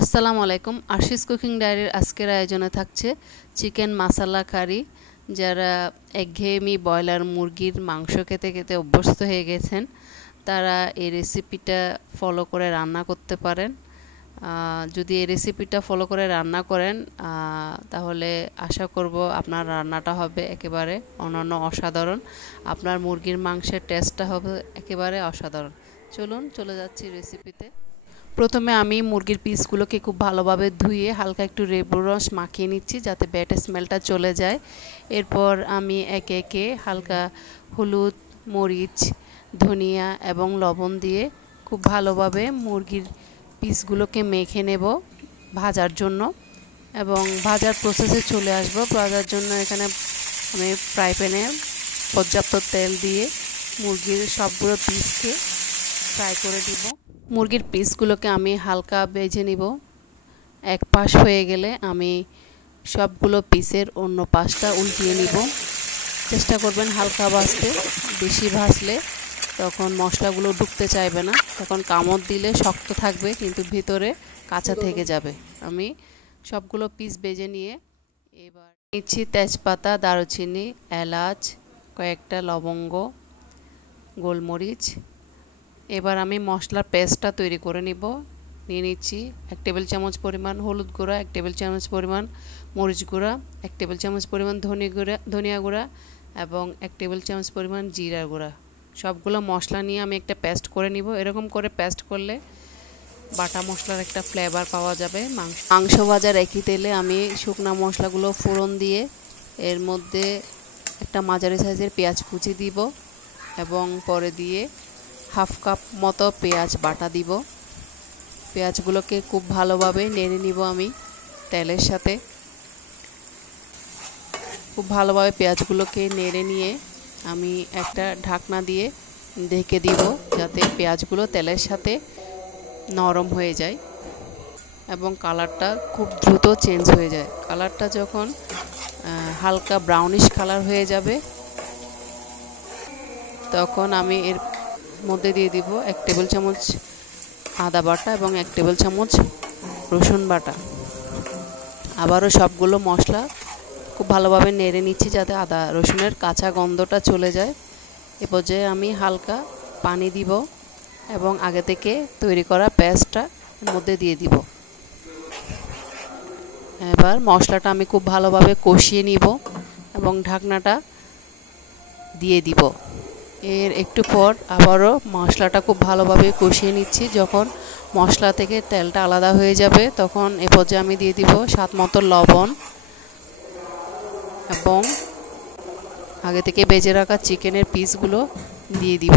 আসসালামু আলাইকুম। আশিস কুকিং ডায়েরির আজকের আয়োজনে থাকছে চিকেন মাসালা কারি। যারা একঘেয়েমি ব্রয়লার মুরগির মাংস খেতে খেতে অভ্যস্ত হয়ে গেছেন তারা এই রেসিপিটা ফলো করে রান্না করতে পারেন। যদি এই রেসিপিটা ফলো করে রান্না করেন তাহলে আশা করব আপনার রান্নাটা হবে একেবারে অনন্য অসাধারণ। আপনার মুরগির মাংসের টেস্টটা হবে একেবারে অসাধারণ। চলুন চলে যাচ্ছি রেসিপিতে। প্রথমে আমি মুরগির পিসগুলোকে খুব ভালোভাবে ধুয়ে হালকা একটু লেবুর রস মাখিয়ে নিচ্ছি যাতে ব্যাড স্মেলটা চলে যায়। এরপর আমি একে একে হালকা হলুদ, মরিচ, ধনিয়া এবং লবণ দিয়ে খুব ভালোভাবে মুরগির পিসগুলোকে মেখে নেব ভাজার জন্য এবং ভাজার প্রসেসে চলে আসব। ভাজার জন্য এখানে আমি ফ্রাই প্যানে পর্যাপ্ত তেল দিয়ে মুরগির সবগুলো পিসকে ফ্রাই করে দিব। মুরগির পিসগুলোকে আমি হালকা ভেজে নিব। এক পাশ হয়ে গেলে আমি সবগুলো পিসের অন্য পাশটা উল্টিয়ে নিব। চেষ্টা করবেন হালকা ভাজতে, বেশি ভাজলে তখন মশলাগুলো ঢুকতে চাইবে না, তখন কামড় দিলে শক্ত থাকবে কিন্তু ভিতরে কাঁচা থেকে যাবে। আমি সবগুলো পিস ভেজে নিয়ে এবার নিচ্ছি তেজপাতা, দারুচিনি, এলাচ, কয়েকটা লবঙ্গ, গোলমরিচ। এবার আমি মশলার পেস্টটা তৈরি করে নিয়ে নিচ্ছি 1 টেবিল চামচ পরিমাণ হলুদ গুঁড়া, 1 টেবিল চামচ পরিমাণ মরিচ গুঁড়া, 1 টেবিল চামচ পরিমাণ ধনিয়া গুঁড়া এবং 1 টেবিল চামচ পরিমাণ জিরা গুঁড়া। সবগুলো মশলা নিয়ে আমি একটা পেস্ট করে নিব। এরকম করে পেস্ট করলে বাটা মশলার একটা ফ্লেভার পাওয়া যাবে। মাংস ভাজার একই তেলে আমি শুকনো মশলাগুলো ফোড়ন দিয়ে এর মধ্যে একটা মাঝারি সাইজের পেঁয়াজ কুচি দিব এবং পরে দিয়ে হাফ কাপ মতো পেঁয়াজ বাটা দিব। পেঁয়াজগুলোকে খুব ভালোভাবে নেড়ে নিব আমি তেলের সাথে। খুব ভালোভাবে পেঁয়াজগুলোকে নেড়ে নিয়ে আমি একটা ঢাকনা দিয়ে ঢেকে দিব যাতে পেঁয়াজগুলো তেলের সাথে নরম হয়ে যায় এবং কালারটা খুব দ্রুত চেঞ্জ হয়ে যায়। কালারটা যখন হালকা ব্রাউনিশ কালার হয়ে যাবে তখন আমি এর মধ্যে দিয়ে দিব 1 টেবিল চামচ আদা বাটা এবং 1 টেবিল চামচ রসুন বাটা। আবারও সবগুলো মশলা খুব ভালোভাবে নেড়ে নিচ্ছি যাতে আদা রসুনের কাঁচা গন্ধটা চলে যায়। এ পর্যায়ে আমি হালকা পানি দিব এবং আগে থেকে তৈরি করা পেস্টটা এর মধ্যে দিয়ে দিব। এবার মশলাটা আমি খুব ভালোভাবে কষিয়ে নিব এবং ঢাকনাটা দিয়ে দিব। এর একটু পর আবারও মশলাটা খুব ভালোভাবে কষিয়ে নিচ্ছি। যখন মশলা থেকে তেলটা আলাদা হয়ে যাবে তখন এ পর্যায়ে আমি দিয়ে দিব স্বাদ মতো লবণ এবং আগে থেকে ভেজে রাখা চিকেনের পিসগুলো দিয়ে দিব।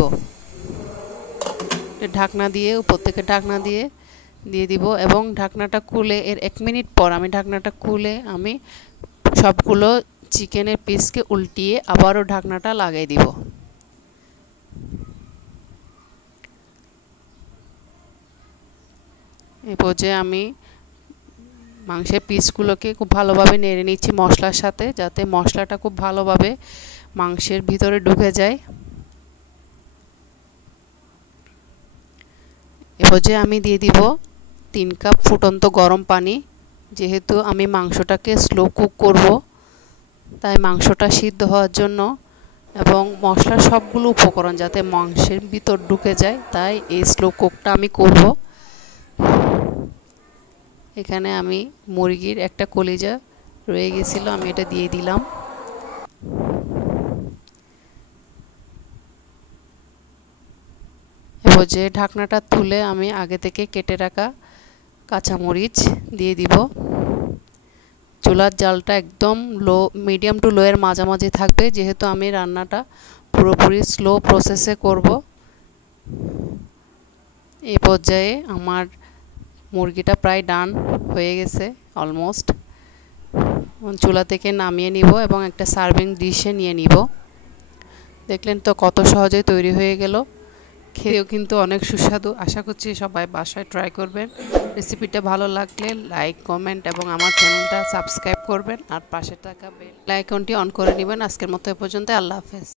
ঢাকনা দিয়ে উপর থেকে ঢাকনা দিয়ে দিব এবং ঢাকনাটা খুলে এর 1 মিনিট পর আমি ঢাকনাটা খুলে আমি সবগুলো চিকেনের পিসকে উল্টিয়ে আবারও ঢাকনাটা লাগিয়ে দিব। এই পর্যায়ে আমি মাংসের পিসগুলোকে খুব ভালোভাবে নেড়ে নিচ্ছি মশলার সাথে যাতে মশলাটা খুব ভালোভাবে মাংসের ভিতরে ঢুকে যায়। এ পর্যায়ে আমি দিয়ে দিব 3 কাপ ফুটন্ত গরম পানি। যেহেতু আমি মাংসটাকে স্লো কুক করব তাই মাংসটা সিদ্ধ হওয়ার জন্য এবং মশলার সবগুলো উপকরণ যাতে মাংসের ভিতর ঢুকে যায় তাই এই স্লো কুকটা আমি করব। এখানে আমি মুরগির একটা কলিজা রয়ে গেছিল, আমি এটা দিয়ে দিলাম। এবার যে ঢাকনাটা তুলে আমি আগে থেকে কেটে রাখা কাঁচামরিচ দিয়ে দিব। চুলার জালটা একদম লো, মিডিয়াম টু লো এর মাঝামাঝি থাকবে যেহেতু আমি রান্নাটা পুরোপুরি স্লো প্রসেসে করব। এই পর্যায়ে আমার মুরগিটা প্রায় ডান হয়ে গেছে অলমোস্ট। চুলা থেকে নামিয়ে নিব এবং একটা সার্ভিং ডিশে নিয়ে নিব। দেখলেন তো কত সহজেই তৈরি হয়ে গেল। খেয়েও কিন্তু অনেক সুস্বাদু। আশা করছি সবাই বাসায় ট্রাই করবেন। রেসিপিটা ভালো লাগলে লাইক, কমেন্ট এবং আমার চ্যানেলটা সাবস্ক্রাইব করবেন আর পাশে থাকা বেল আইকনটি অন করে নেবেন। আজকের মতো এ পর্যন্ত। আল্লাহ হাফেজ।